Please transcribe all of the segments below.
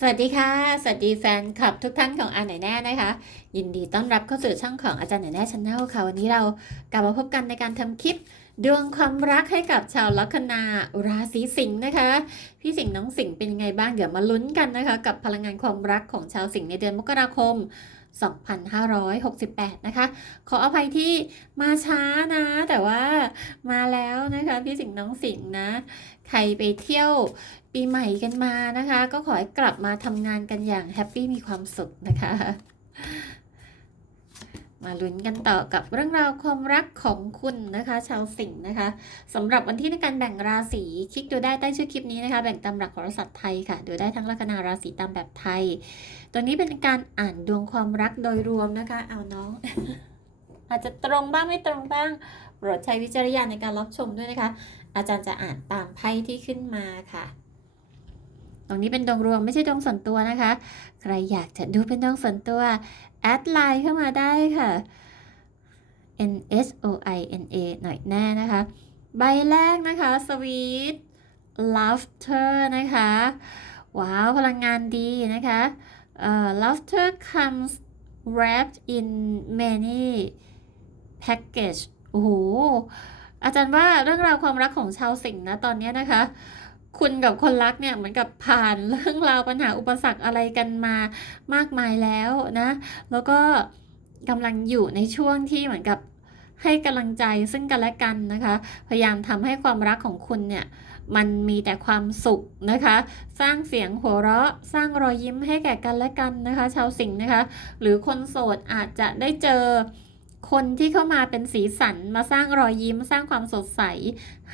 สวัสดีค่ะ สวัสดีแฟนคลับทุกท่านของอาหน่อยแน่นะคะ ยินดีต้อนรับเข้าสู่ช่องของอาจารย์หน่อยแน่ชาแนลค่ะ วันนี้เรากลับมาพบกันในการทำคลิป ดวงความรักให้กับชาวลัคนาราศีสิงห์นะคะ พี่สิงห์น้องสิงห์เป็นยังไงบ้าง เดี๋ยวมาลุ้นกันนะคะ กับพลังงานความรักของชาวสิงห์ในเดือนมกราคม 2568 นะคะ ขออภัยที่มาช้านะ แต่ว่ามาแล้วนะคะ พี่สิงห์น้องสิงห์นะ ใครไปเที่ยวปีใหม่กันมานะคะ ก็ขอให้กลับมาทำงานกันอย่างแฮปปี้มีความสุขนะคะ มาลุ้นกันต่อกับเรื่องราวความรักของคุณนะคะ ชาวสิงห์นะคะสำหรับวันที่ในการแบ่งราศีคลิกดูได้ใต้ชื่อคลิปนี้นะคะ แบ่งตามหลักโหราศาสตร์ไทยค่ะดูได้ทั้งลัคนาราศีตามแบบไทย ตัวนี้เป็นการอ่านดวงความรักโดยรวมนะคะ เอาน้อง อาจจะตรงบ้างไม่ตรงบ้างโปรดใช้วิจารณญาณในการรับชมด้วยนะคะ อาจารย์จะอ่านตามไพ่ที่ขึ้นมาค่ะตรงนี้เป็นดวงรวมไม่ใช่ดวงส่วนตัวนะคะ ใครอยากจะดูเป็นดวงส่วนตัวแอดไลน์เข้ามาได้ค่ะ N S O I N A หน่อยแน่นะคะ ใบแรกนะคะ Sweet Laughter นะคะ ว้าว พลังงานดีนะคะเอ่อ Laughter comes wrapped in many package โอ้โห อาจารย์ว่าเรื่องราวความรักของชาวสิงห์นะตอนนี้นะคะ คุณกับคนรักเนี่ยเหมือนกับผ่านเรื่องราวปัญหาอุปสรรคอะไรกันมามากมายแล้วนะ แล้วก็กำลังอยู่ในช่วงที่เหมือนกับให้กำลังใจซึ่งกันและกันนะคะ พยายามทำให้ความรักของคุณเนี่ยมันมีแต่ความสุขนะคะ สร้างเสียงหัวเราะ สร้างรอยยิ้มให้แก่กันและกันนะคะ ชาวสิงห์นะคะ หรือคนโสดอาจจะได้เจอ คนที่เข้ามาเป็นสีสันมาสร้างรอยยิ้มสร้างความสดใส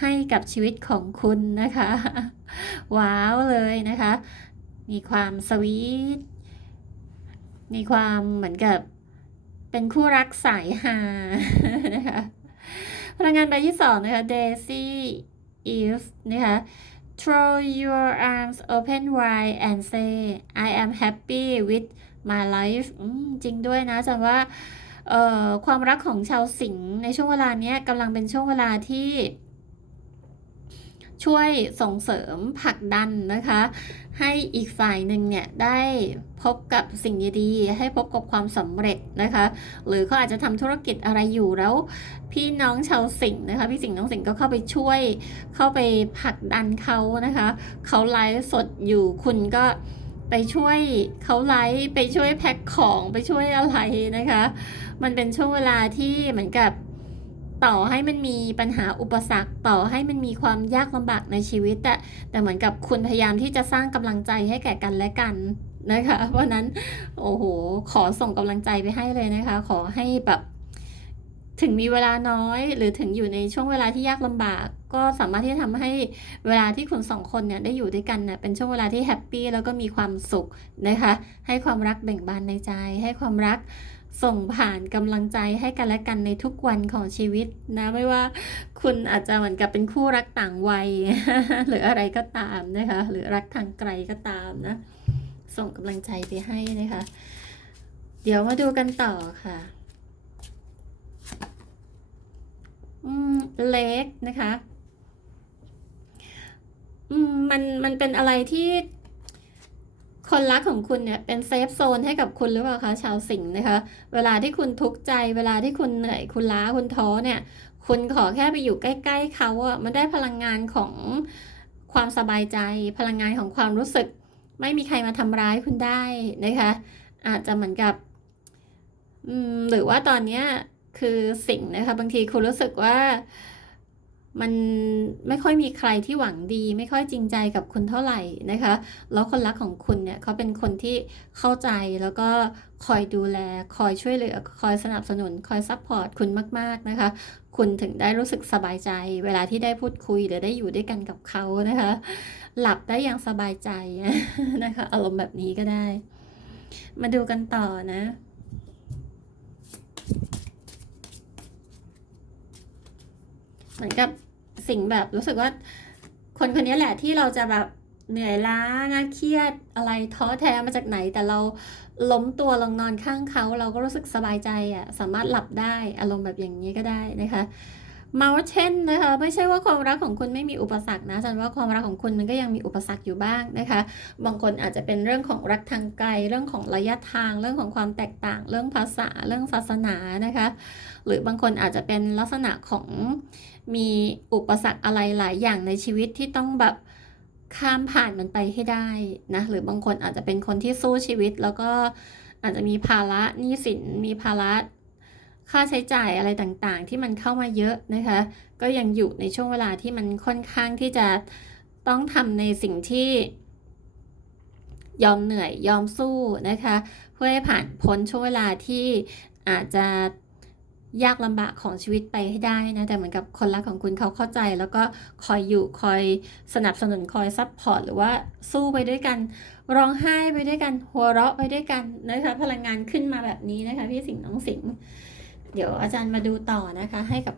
ให้กับชีวิตของคุณนะคะ ว้าวเลยนะคะ มีความสวีทมีความเหมือนกับเป็นคู่รักสายฮานะคะพลังงานใบที่สองนะคะ Daisy Eve นะคะ Throw your arms open wide and say I am happy with my life จริงด้วยนะจันว่า ความรักของชาวสิงห์ในช่วงเวลานี้กำลังเป็นช่วงเวลาที่ช่วยส่งเสริมผลักดันนะคะ ให้อีกฝ่ายหนึ่งเนี่ยได้พบกับสิ่งดีๆให้พบกับความสำเร็จนะคะ หรือเขาอาจจะทำธุรกิจอะไรอยู่แล้ว พี่น้องชาวสิงห์นะคะพี่สิงห์น้องสิงห์ก็เข้าไปช่วยเข้าไปผลักดันเขานะคะ เขาไลฟ์สดอยู่คุณก็ ไปช่วยเขาไลฟ์ไปช่วยแพ็คของไปช่วยอะไรนะคะ มันเป็นช่วงเวลาที่เหมือนกับต่อให้มันมีปัญหาอุปสรรคต่อให้มันมีความยากลำบากในชีวิตแต่แต่เหมือนกับคุณพยายามที่จะสร้างกำลังใจให้แก่กันและกันนะคะเพราะนั้นโอ้โหขอส่งกำลังใจไปให้เลยนะคะ ขอให้แบบถึงมีเวลาน้อย หรือถึงอยู่ในช่วงเวลาที่ยากลำบาก ก็สามารถที่จะทำให้เวลาที่คุณสองคนเนี่ยได้อยู่ด้วยกันเนี่ยเป็นช่วงเวลาที่แฮปปี้แล้วก็มีความสุขนะคะให้ความรักแบ่งบานในใจ ให้ความรักส่งผ่านกำลังใจให้กันและกันในทุกวันของชีวิตนะไม่ว่าคุณอาจจะเหมือนกับเป็นคู่รักต่างวัย หรืออะไรก็ตามนะคะ หรือรักทางไกลก็ตามนะ ส่งกำลังใจไปให้นะคะ เดี๋ยวมาดูกันต่อค่ะอืมเล็กนะคะ มันมันเป็นอะไรที่คนรักของคุณเนี่ยเป็นเซฟโซนให้กับคุณหรือเปล่าคะชาวสิงห์นะคะ เวลาที่คุณทุกข์ใจ เวลาที่คุณเหนื่อยคุณล้าคุณท้อเนี่ย คุณขอแค่ไปอยู่ใกล้ ๆเขาอะมันได้พลังงานของความสบายใจ พลังงานของความรู้สึก ไม่มีใครมาทำร้ายคุณได้นะคะ อาจจะเหมือนกับหรือว่าตอนนี้คือสิ่งนะคะ บางทีคุณรู้สึกว่า มันไม่ค่อยมีใครที่หวังดี ไม่ค่อยจริงใจกับคุณเท่าไหร่นะคะ แล้วคนรักของคุณเนี่ยเขาเป็นคนที่เข้าใจแล้วก็คอยดูแล คอยช่วยเหลือ คอยสนับสนุน คอยซัพพอร์ตคุณมาก ๆ นะคะ คุณถึงได้รู้สึกสบายใจ เวลาที่ได้พูดคุยหรือได้อยู่ด้วยกันกับเขานะคะ หลับได้อย่างสบายใจนะคะ อารมณ์แบบนี้ก็ได้ มาดูกันต่อนะ เหมือนกับสิ่งแบบรู้สึกว่า คนคนนี้แหละที่เราจะแบบเหนื่อยล้านเครียดอะไรท้อแท้มาจากไหน แต่เราล้มตัวลงนอนข้างเขา เราก็รู้สึกสบายใจอะ่ะสามารถหลับได้อารมณ์แบบอย่างนี้ก็ได้นะคะ mountain นะคะไม่ใช่ว่าความรักของคุณไม่มีอุปสรรคนะฉันว่าความรักของคุณมันก็ยังมีอุปสรรคอยู่บ้างนะคะ บางคนอาจจะเป็นเรื่องของรักทางไกล เรื่องของระยะทาง เรื่องของความแตกต่าง เรื่องภาษา เรื่องศาสนานะคะ หรือบางคนอาจจะเป็นลักษณะของมีอุปสรรคอะไรหลายอย่างในชีวิตที่ต้องแบบข้ามผ่านมันไปให้ได้นะหรือบางคนอาจจะเป็นคนที่สู้ชีวิตแล้วก็อาจจะมีภาระหนี้สินมีภาระ ค่าใช้จ่ายอะไรต่างๆ ที่มันเข้ามาเยอะนะคะ ก็ยังอยู่ในช่วงเวลาที่มันค่อนข้างที่จะต้องทำในสิ่งที่ ยอมเหนื่อยยอมสู้นะคะ เพื่อให้ผ่านพ้นช่วงเวลาที่อาจจะยากลำบากของชีวิตไปให้ได้นะ แต่เหมือนกับคนรักของคุณเขาเข้าใจ แล้วก็คอยอยู่คอยสนับสนุนคอยซัพพอร์ตหรือว่าสู้ไปด้วยกัน ร้องไห้ไปด้วยกัน หัวเราะไปด้วยกันนะคะพลังงานขึ้นมาแบบนี้นะคะ พี่สิงห์น้องสิงห์ เดี๋ยวอาจารย์มาดูต่อนะคะ ให้กับ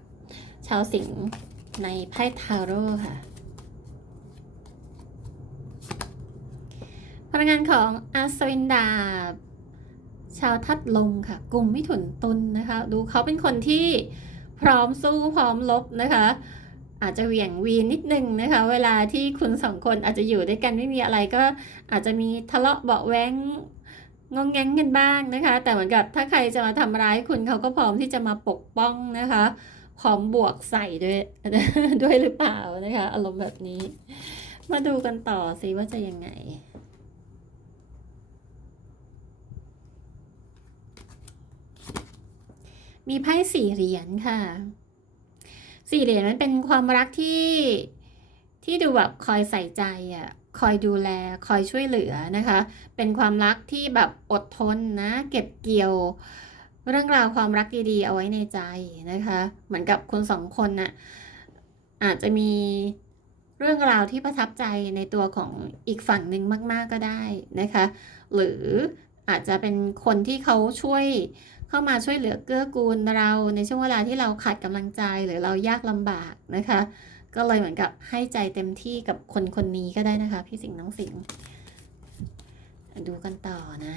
ชาวสิงห์ในไพ่ทาโร่ค่ะพลังงานของอาสวินดาบชาวทัดลมค่ะ กลุ่มมิถุนตุลนะคะ ดูเขาเป็นคนที่พร้อมสู้พร้อมลบนะคะ อาจจะเหวี่ยงวีนนิดนึงนะคะ เวลาที่คุณสองคนอาจจะอยู่ด้วยกันไม่มีอะไรก็อาจจะมีทะเลาะเบาแว้ง งองแงงกันบ้างนะคะ แต่เหมือนกับถ้าใครจะมาทำร้ายคุณเขาก็พร้อมที่จะมาปกป้องนะคะ พร้อมบวกใส่ด้วยด้วยหรือเปล่านะคะ อารมณ์แบบนี้ มาดูกันต่อสิว่าจะยังไงมีไพ่สี่เหรียญค่ะ สี่เหรียญมันเป็นความรักที่ที่ดูแบบคอยใส่ใจอะ คอยดูแลคอยช่วยเหลือนะคะ เป็นความรักที่แบบอดทนนะ เก็บเกี่ยวเรื่องราวความรักดีๆ เอาไว้ในใจนะคะ เหมือนกับคนสองคนน่ะอาจจะมีเรื่องราวที่ประทับใจในตัวของอีกฝั่งหนึ่งมาก ๆก็ได้นะคะ หรืออาจจะเป็นคนที่เขาช่วยเข้ามาช่วยเหลือเกื้อกูลเราในช่วงเวลาที่เราขาดกำลังใจหรือเรายากลำบากนะคะ ก็เลยเหมือนกับให้ใจเต็มที่กับคนคนนี้ก็ได้นะคะ พี่สิงห์น้องสิงห์ดูกันต่อนะ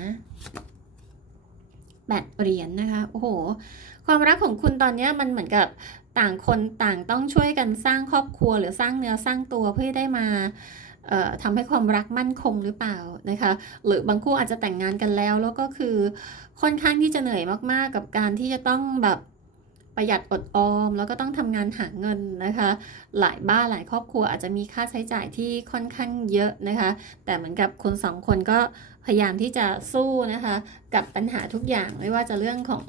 แบตเหรียญนะคะ โอ้โห ความรักของคุณตอนนี้มันเหมือนกับต่างคนต่างต้องช่วยกันสร้างครอบครัวหรือสร้างเนื้อสร้างตัวเพื่อได้มาทำให้ความรักมั่นคงหรือเปล่านะคะ หรือบางคู่อาจจะแต่งงานกันแล้ว แล้วก็คือค่อนข้างที่จะเหนื่อยมากๆ กับการที่จะต้องแบบ ประหยัดอดออม แล้วก็ต้องทำงานหาเงินนะคะ หลายบ้านหลายครอบครัวอาจจะมีค่าใช้จ่ายที่ค่อนข้างเยอะนะคะ แต่เหมือนกับคนสองคนก็พยายามที่จะสู้นะคะ กับปัญหาทุกอย่างไม่ว่าจะเรื่องของ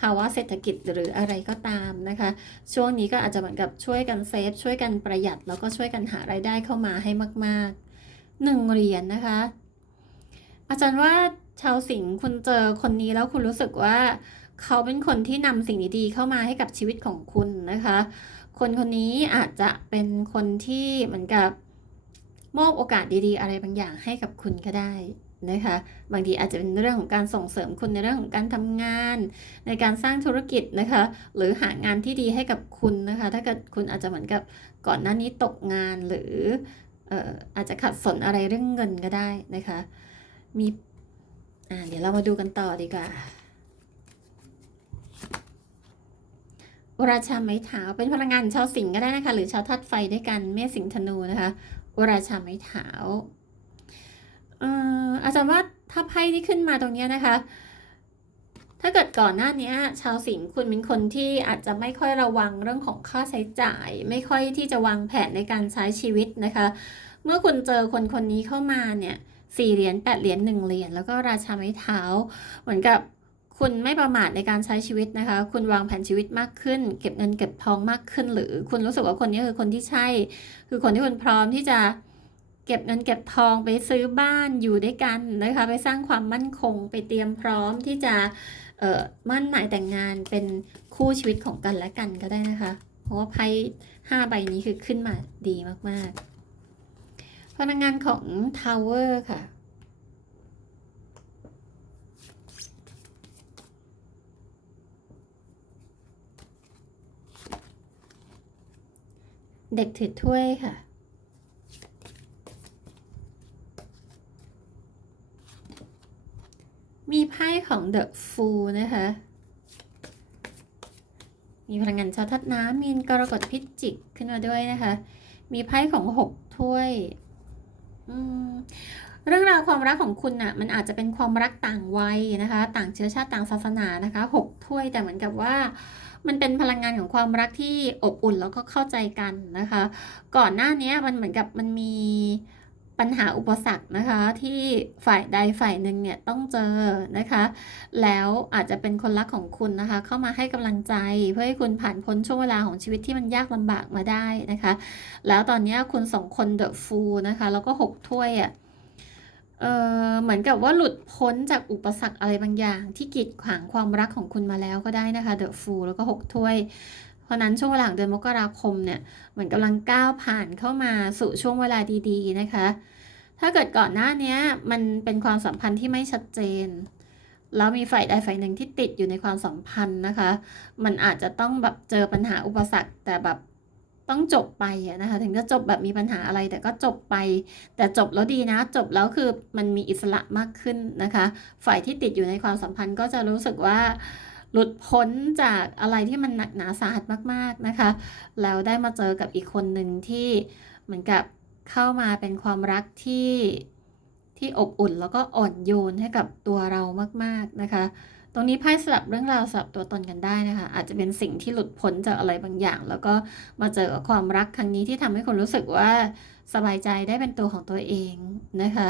ภาวะเศรษฐกิจหรืออะไรก็ตามนะคะ ช่วงนี้ก็อาจจะเหมือนกับช่วยกันเซฟช่วยกันประหยัด แล้วก็ช่วยกันหารายได้เข้ามาให้มากๆหนึ่งเหรียญนนะคะ อาจารย์ว่าชาวสิงห์คุณเจอคนนี้แล้วคุณรู้สึกว่า เขาเป็นคนที่นำสิ่งดีๆเข้ามาให้กับชีวิตของคุณนะคะ คนคนนี้อาจจะเป็นคนที่เหมือนกับมอบโอกาสดีๆ อะไรบางอย่างให้กับคุณก็ได้นะคะ บางทีอาจจะเป็นเรื่องของการส่งเสริมคุณในเรื่องของการทำงาน ในการสร้างธุรกิจนะคะ หรือหางานที่ดีให้กับคุณนะคะ ถ้าเกิดคุณอาจจะเหมือนกับก่อนหน้านี้ตกงานหรืออออาจจะขัดสนอะไรเรื่องเงินก็ได้นะคะ มีอ่าเดี๋ยวเรามาดูกันต่อดีกว่า ราชาไม้เท้าเป็นพลังงานชาวสิงห์ก็ได้นะคะ หรือชาวธาตุไฟด้วยกันเมษสิงห์ธนูนะคะราชาไม้เท้าเอ่ออาจารย์ว่าถ้าไพ่ที่ขึ้นมาตรงนี้นะคะ ถ้าเกิดก่อนหน้านี้ชาวสิงห์คุณเป็นคนที่อาจจะไม่ค่อยระวังเรื่องของค่าใช้จ่าย ไม่ค่อยที่จะวางแผนในการใช้ชีวิตนะคะ เมื่อคุณเจอคนคนนี้เข้ามาเนี่ยสี่เหรียญแปดเหรียญหนึ่งเหรียญแล้วก็ราชาไม้เท้า เหมือนกับ คุณไม่ประมาทในการใช้ชีวิตนะคะ คุณวางแผนชีวิตมากขึ้น เก็บเงินเก็บทองมากขึ้น หรือคุณรู้สึกว่าคนนี้คือคนที่ใช่ คือคนที่คุณพร้อมที่จะเก็บเงินเก็บทองไปซื้อบ้านอยู่ด้วยกันนะคะ ไปสร้างความมั่นคงไปเตรียมพร้อมที่จะเออมั่นหมายแต่งงานเป็นคู่ชีวิตของกันและกันก็ได้นะคะ เพราะว่าไพ่ห้าใบนี้คือขึ้นมาดีมากๆ พลังงานของ Tower ค่ะ เด็กถือถ้วยค่ะ มีไพ่ของ The Fool นะคะ มีพลังงานชาวทัดน้ำมีนกรกฎพิจิกขึ้นมาด้วยนะคะ มีไพ่ของหกถ้วย เรื่องราวความรักของคุณน่ะ มันอาจจะเป็นความรักต่างวัยนะคะ ต่างเชื้อชาติต่างศาสนานะคะหกถ้วยแต่เหมือนกับว่า มันเป็นพลังงานของความรักที่อบอุ่นแล้วก็เข้าใจกันนะคะ ก่อนหน้านี้มันเหมือนกับมันมีปัญหาอุปสรรคนะคะที่ฝ่ายใดฝ่ายหนึ่งเนี่ยต้องเจอนะคะ แล้วอาจจะเป็นคนรักของคุณนะคะ เข้ามาให้กำลังใจเพื่อให้คุณผ่านพ้นช่วงเวลาของชีวิตที่มันยากลำบากมาได้นะคะ แล้วตอนนี้คุณสองคนเดอะฟูนะคะ แล้วก็หกถ้วยอะ่ะ เออเหมือนกับว่าหลุดพ้นจากอุปสรรคอะไรบางอย่าง ที่กีดขวางความรักของคุณมาแล้วก็ได้นะคะเดอะฟูแล้วก็หกถ้วย เพราะนั้นช่วงเวลาของเดือนมกราคมเนี่ยเหมือนกำลังก้าวผ่านเข้ามาสู่ช่วงเวลาดีๆนะคะ ถ้าเกิดก่อนหน้านี้มันเป็นความสัมพันธ์ที่ไม่ชัดเจน แล้วมีฝ่ายใดฝ่ายหนึ่งที่ติดอยู่ในความสัมพันธ์นะคะ มันอาจจะต้องแบบเจอปัญหาอุปสรรคแต่แบบ ต้องจบไปอะนะคะ ถึงจะจบแบบมีปัญหาอะไรแต่ก็จบไป แต่จบแล้วดีนะ จบแล้วคือมันมีอิสระมากขึ้นนะคะ ฝ่ายที่ติดอยู่ในความสัมพันธ์ก็จะรู้สึกว่าหลุดพ้นจากอะไรที่มันหนักหนาสาหัสมาก ๆนะคะ แล้วได้มาเจอกับอีกคนหนึ่งที่เหมือนกับเข้ามาเป็นความรักที่ที่อบอุ่นแล้วก็อ่อนโยนให้กับตัวเรามาก ๆนะคะ ตรงนี้ไพ่สลับเรื่องราวสลับตัวตนกันได้นะคะ อาจจะเป็นสิ่งที่หลุดพ้นจากอะไรบางอย่าง แล้วก็มาเจอกับความรักครั้งนี้ที่ทำให้คนรู้สึกว่าสบายใจได้เป็นตัวของตัวเองนะคะ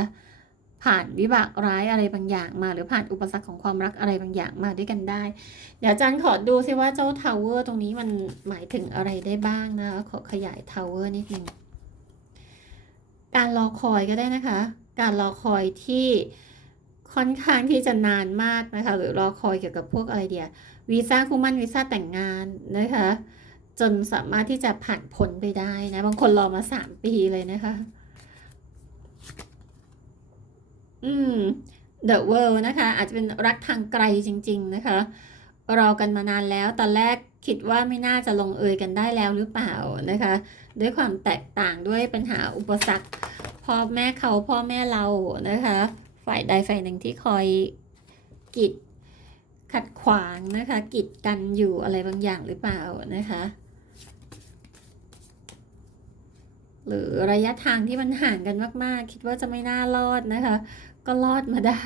ผ่านวิบากร้ายอะไรบางอย่างมา หรือผ่านอุปสรรคของความรักอะไรบางอย่างมาด้วยกันได้ เดี๋ยวอาจารย์ขอดูซิว่าเจ้าทาวเวอร์ตรงนี้มันหมายถึงอะไรได้บ้างนะคะขอขยายทาวเวอร์นิดนึงการรอคอยก็ได้นะคะ การรอคอยที่ ค่อนข้างที่จะนานมากนะคะ หรือรอคอยเกี่ยวกับพวกอะไรเดียวีซ่าคู่มั่นวีซ่าแต่งงานนะคะ จนสามารถที่จะผ่านพ้นไปได้นะ บางคนรอมาสามปีเลยนะคะ อืม The World นะคะ อาจจะเป็นรักทางไกลจริง ๆ นะคะ รอกันมานานแล้ว ตอนแรกคิดว่าไม่น่าจะลงเอยกันได้แล้วหรือเปล่านะคะ ด้วยความแตกต่างด้วยปัญหาอุปสรรคพ่อแม่เขาพ่อแม่เรานะคะ ฝ่ายใดฝ่ายหนึ่งที่คอยกีดขัดขวางนะคะกีดกันอยู่อะไรบางอย่างหรือเปล่านะคะ หรือระยะทางที่มันห่างกันมาก ๆ คิดว่าจะไม่น่ารอดนะคะ ก็รอดมาได้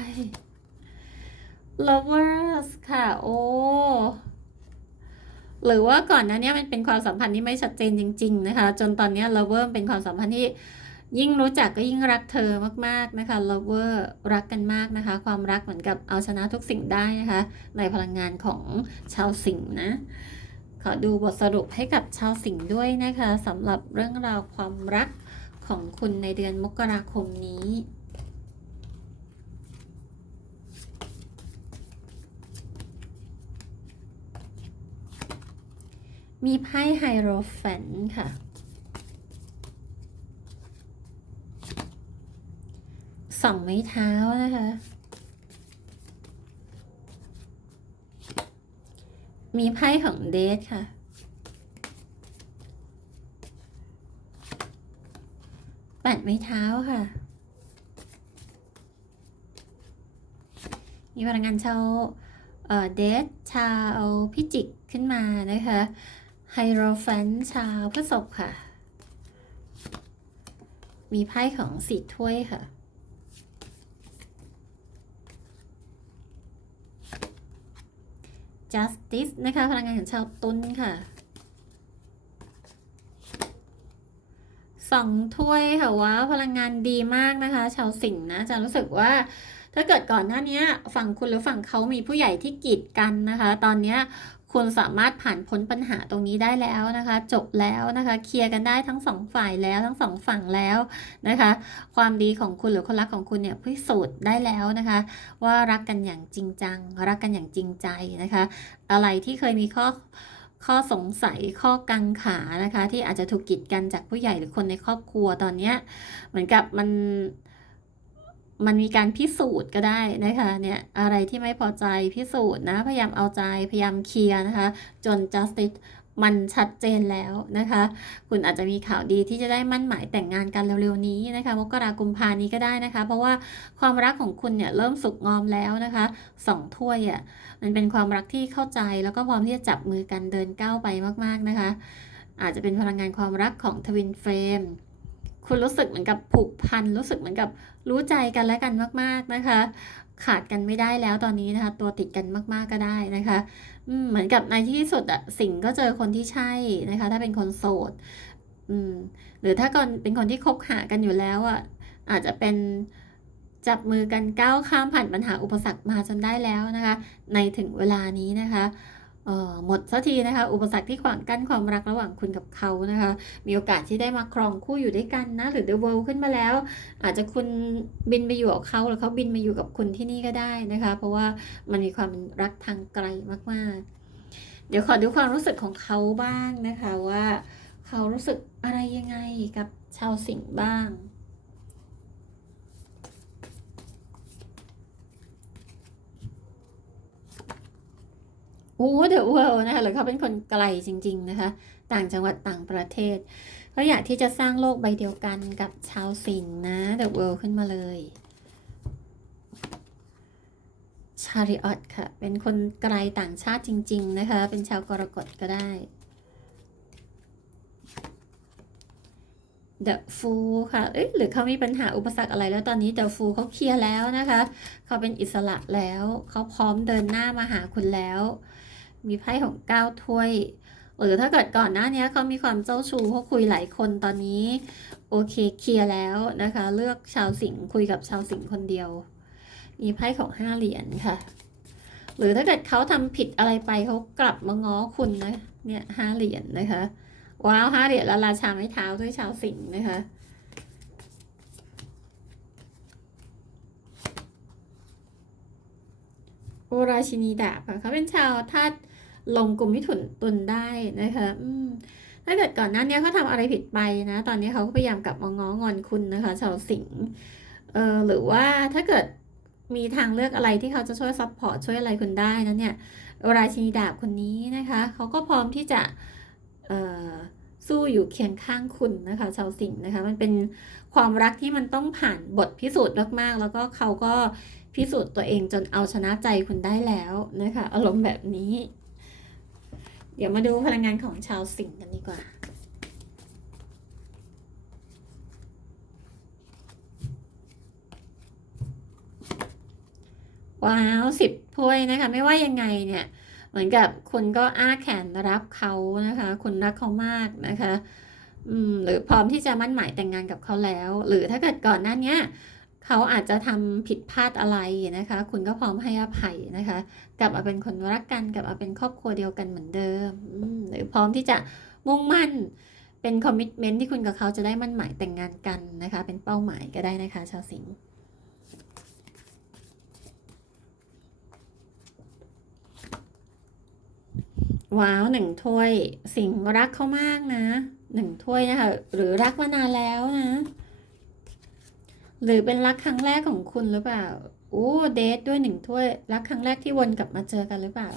lovers ค่ะ โอ้หรือว่าก่อนหน้านี้มันเป็นความสัมพันธ์ที่ไม่ชัดเจนจริง ๆ นะคะ จนตอนนี้ lover เป็นความสัมพันธ์ที่ ยิ่งรู้จักก็ยิ่งรักเธอมากๆนะคะ lover รักกันมากนะคะ ความรักเหมือนกับเอาชนะทุกสิ่งได้นะคะ ในพลังงานของชาวสิงห์นะ ขอดูบทสรุปให้กับชาวสิงห์ด้วยนะคะสำหรับเรื่องราวความรักของคุณในเดือนมกราคมนี้มีไพ่ไฮโรแฟนค่ะ สองไม้เท้านะคะ มีไพ่ของเดทค่ะ แปดไม้เท้าค่ะ มีพลังงานชาวเอ่อเดทชาวพิจิกขึ้นมานะคะไฮโรแฟนชาวพฤษภค่ะ มีไพ่ของสีถ้วยค่ะ justice นะคะ พลังงานของชาวตุลค่ะสองถ้วยค่ะว่าพลังงานดีมากนะคะ ชาวสิงห์นะจะรู้สึกว่าถ้าเกิดก่อนหน้านี้ฝั่งคุณหรือฝั่งเขามีผู้ใหญ่ที่กีดกันนะคะ ตอนนี้ คุณสามารถผ่านพ้นปัญหาตรงนี้ได้แล้วนะคะ จบแล้วนะคะ เคลียร์กันได้ทั้งสองฝ่ายแล้วทั้งสองฝั่งแล้วนะคะ ความดีของคุณหรือคนรักของคุณเนี่ยพิสูจน์ได้แล้วนะคะ ว่ารักกันอย่างจริงจัง รักกันอย่างจริงใจนะคะ อะไรที่เคยมีข้อข้อสงสัยข้อกังขานะคะ ที่อาจจะถูกกีดกันจากผู้ใหญ่หรือคนในครอบครัวตอนเนี้ยเหมือนกับมัน มันมีการพิสูจน์ก็ได้นะคะเนี่ยอะไรที่ไม่พอใจพิสูจน์นะพยายามเอาใจพยายามเคลียร์นะคะ จน justice มันชัดเจนแล้วนะคะ คุณอาจจะมีข่าวดีที่จะได้มั่นหมายแต่งงานกันเร็วๆนี้นะคะ มกรากุมภานี้ก็ได้นะคะ เพราะว่าความรักของคุณเนี่ยเริ่มสุกงอมแล้วนะคะสองถ้วยอะ มันเป็นความรักที่เข้าใจแล้วก็พร้อมที่จะจับมือกันเดินก้าวไปมากๆนะคะ อาจจะเป็นพลังงานความรักของทวินเฟรม คุณรู้สึกเหมือนกับผูกพัน รู้สึกเหมือนกับ รู้ใจกันและกันมาก ๆนะคะ ขาดกันไม่ได้แล้วตอนนี้นะคะ ตัวติดกันมากๆก็ได้นะคะเหมือนกับในที่สุดอะสิ่งก็เจอคนที่ใช่นะคะ ถ้าเป็นคนโสดอืมหรือถ้าก่อนเป็นคนที่คบหากันอยู่แล้วอะอาจจะเป็นจับมือกันก้าวข้ามผ่านปัญหาอุปสรรคมาจนได้แล้วนะคะ ในถึงเวลานี้นะคะ หมดสักทีนะคะ อุปสรรคที่ขวางกั้นความรักระหว่างคุณกับเขานะคะ มีโอกาสที่ได้มาครองคู่อยู่ด้วยกันนะ หรือ The World ขึ้นมาแล้ว อาจจะคุณบินไปอยู่กับเขาหรือเขาบินมาอยู่กับคุณที่นี่ก็ได้นะคะ เพราะว่ามันมีความรักทางไกลมาก ๆ เดี๋ยวขอดูความรู้สึกของเขาบ้างนะคะว่า เขารู้สึกอะไรยังไงกับชาวสิงห์บ้าง อ้เดอะเวิลด์นะคะหรือเขาเป็นคนไกลจริง ๆ นะคะ ต่างจังหวัดต่างประเทศเขาอยากที่จะสร้างโลกใบเดียวกันกับชาวสิงห์นะเดอะเวิลด์ขึ้นมาเลยชาริออตค่ะ เป็นคนไกลต่างชาติจริง ๆ นะคะ เป็นชาวกรกฎก็ได้ The Fool ค่ะ เอ๊ะหรือเขามีปัญหาอุปสรรคอะไรแล้วตอนนี้ The Fool เขาเคลียร์แล้วนะคะ เขาเป็นอิสระแล้ว เขาพร้อมเดินหน้ามาหาคุณแล้ว มีไพ่ของเก้าถ้วย หรือถ้าเกิดก่อนหน้านี้เขามีความเจ้าชู้เขาคุยหลายคนตอนนี้ โอเคเคลียร์แล้วนะคะ เลือกชาวสิงห์คุยกับชาวสิงห์คนเดียว มีไพ่ของห้าเหรียญค่ะ หรือถ้าเกิดเขาทำผิดอะไรไปเขากลับมาง้อคุณนะ เนี่ยห้าเหรียญนะคะ ว้าวห้าเหรียญแล้วราชาไม้เท้าด้วยชาวสิงห์นะคะโอราชินีดาบค่ะเขาเป็นชาวธาตุลงกลุ่มมิถุนตุลได้นะคะอืมถ้าเกิดก่อนหน้านี้เขาทำอะไรผิดไปนะ ตอนนี้เขาก็พยายามกลับมาง้องอนคุณนะคะ ชาวสิงห์เออหรือว่าถ้าเกิดมีทางเลือกอะไรที่เขาจะช่วยซัพพอร์ตช่วยอะไรคุณได้นะเนี่ยโอราชินีดาบคนนี้นะคะเขาก็พร้อมที่จะเสู้อยู่เคียงข้างคุณนะคะ ชาวสิงห์นะคะ มันเป็นความรักที่มันต้องผ่านบทพิสูจน์มากๆ แล้วก็เขาก็พิสูจน์ตัวเองจนเอาชนะใจคุณได้แล้วนะคะ อารมณ์แบบนี้ เดี๋ยวมาดูพลังงานของชาวสิงห์กันดีกว่าว้าวสิบถ้วยนะคะ ไม่ว่ายังไงเนี่ย เหมือนกับคุณก็อ้าแขนรับเขานะคะคุณรักเขามากนะคะอืมหรือพร้อมที่จะมั่นหมายแต่งงานกับเขาแล้ว หรือถ้าเกิดก่อนหน้านี้เขาอาจจะทำผิดพลาดอะไรนะคะ คุณก็พร้อมให้อภัยนะคะ กลับมาเป็นคนรักกันกลับมาเป็นครอบครัวเดียวกันเหมือนเดิมมหรือพร้อมที่จะมุ่งมั่นเป็นคอมมิชเมนต์ที่คุณกับเขาจะได้มั่นหมายแต่งงานกันนะคะ เป็นเป้าหมายก็ได้นะคะ ชาวสิงห์ ว้าวหนึ่งถ้วย สิงรักเขามากนะหนึ่งถ้วยนะคะหรือรักมานานแล้วนะ หรือเป็นรักครั้งแรกของคุณหรือเปล่าโอ้เดทด้วยหนึ่งถ้วย รักครั้งแรกที่วนกลับมาเจอกันหรือเปล่า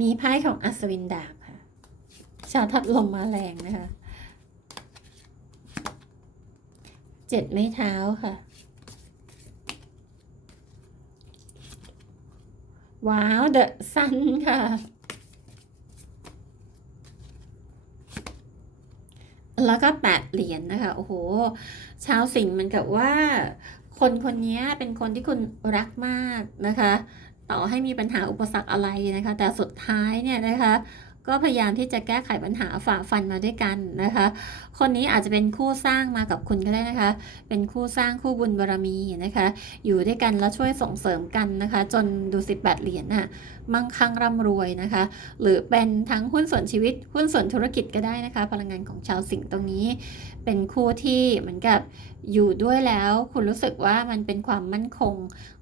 มีไพ่ของอัศวินดาบค่ะ ชาทัดลมมาแรงนะคะ เจ็ดไม้เท้าค่ะ ว้าวเดอะซันค่ะ แล้วก็แปดเหรียญนะคะ โอ้โห ชาวสิงห์มันกับว่า คนคนนี้เป็นคนที่คุณรักมากนะคะ ต่อให้มีปัญหาอุปสรรคอะไรนะคะ แต่สุดท้ายเนี่ยนะคะ ก็พยายามที่จะแก้ไขปัญหาฝ่าฟันมาด้วยกันนะคะ คนนี้อาจจะเป็นคู่สร้างมากับคุณก็ได้นะคะ เป็นคู่สร้างคู่บุญบารมีนะคะ อยู่ด้วยกันแล้วช่วยส่งเสริมกันนะคะ จนดูสิบแปดเหรียญน่ะมั่งคั่งร่ำรวยนะคะ หรือเป็นทั้งหุ้นส่วนชีวิต หุ้นส่วนธุรกิจก็ได้นะคะ พลังงานของชาวสิงห์ตรงนี้ เป็นคู่ที่เหมือนกับ อยู่ด้วยแล้วคุณรู้สึกว่ามันเป็นความมั่นคง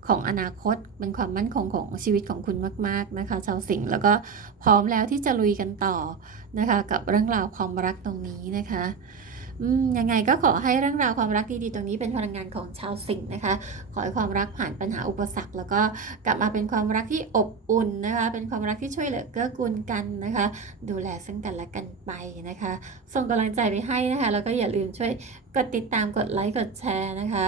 ของอนาคต เป็นความมั่นคงของชีวิตของคุณมาก ๆนะคะชาวสิงห์แล้วก็พร้อมแล้วที่จะลุยกันต่อนะคะ กับเรื่องราวความรักตรงนี้นะคะ ยังไงก็ขอให้เรื่องราวความรักดีๆตรงนี้เป็นพลังงานของชาวสิงห์นะคะ ขอให้ความรักผ่านปัญหาอุปสรรค แล้วก็กลับมาเป็นความรักที่อบอุ่นนะคะ เป็นความรักที่ช่วยเหลือเกื้อกูลกันนะคะ ดูแลซึ่งกันและกันไปนะคะ ส่งกำลังใจไปให้นะคะ แล้วก็อย่าลืมช่วยกดติดตามกดไลค์กดแชร์นะคะ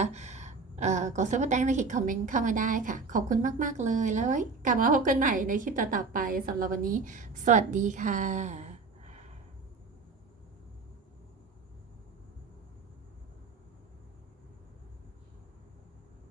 กดซับสไครต์ในคลิปคอมเมนต์เข้ามาได้ค่ะ ขอบคุณมาก ๆ เลยแล้วกลับมาพบกันใหม่ในคลิปต่อๆไปสำหรับวันนี้ สวัสดีค่ะ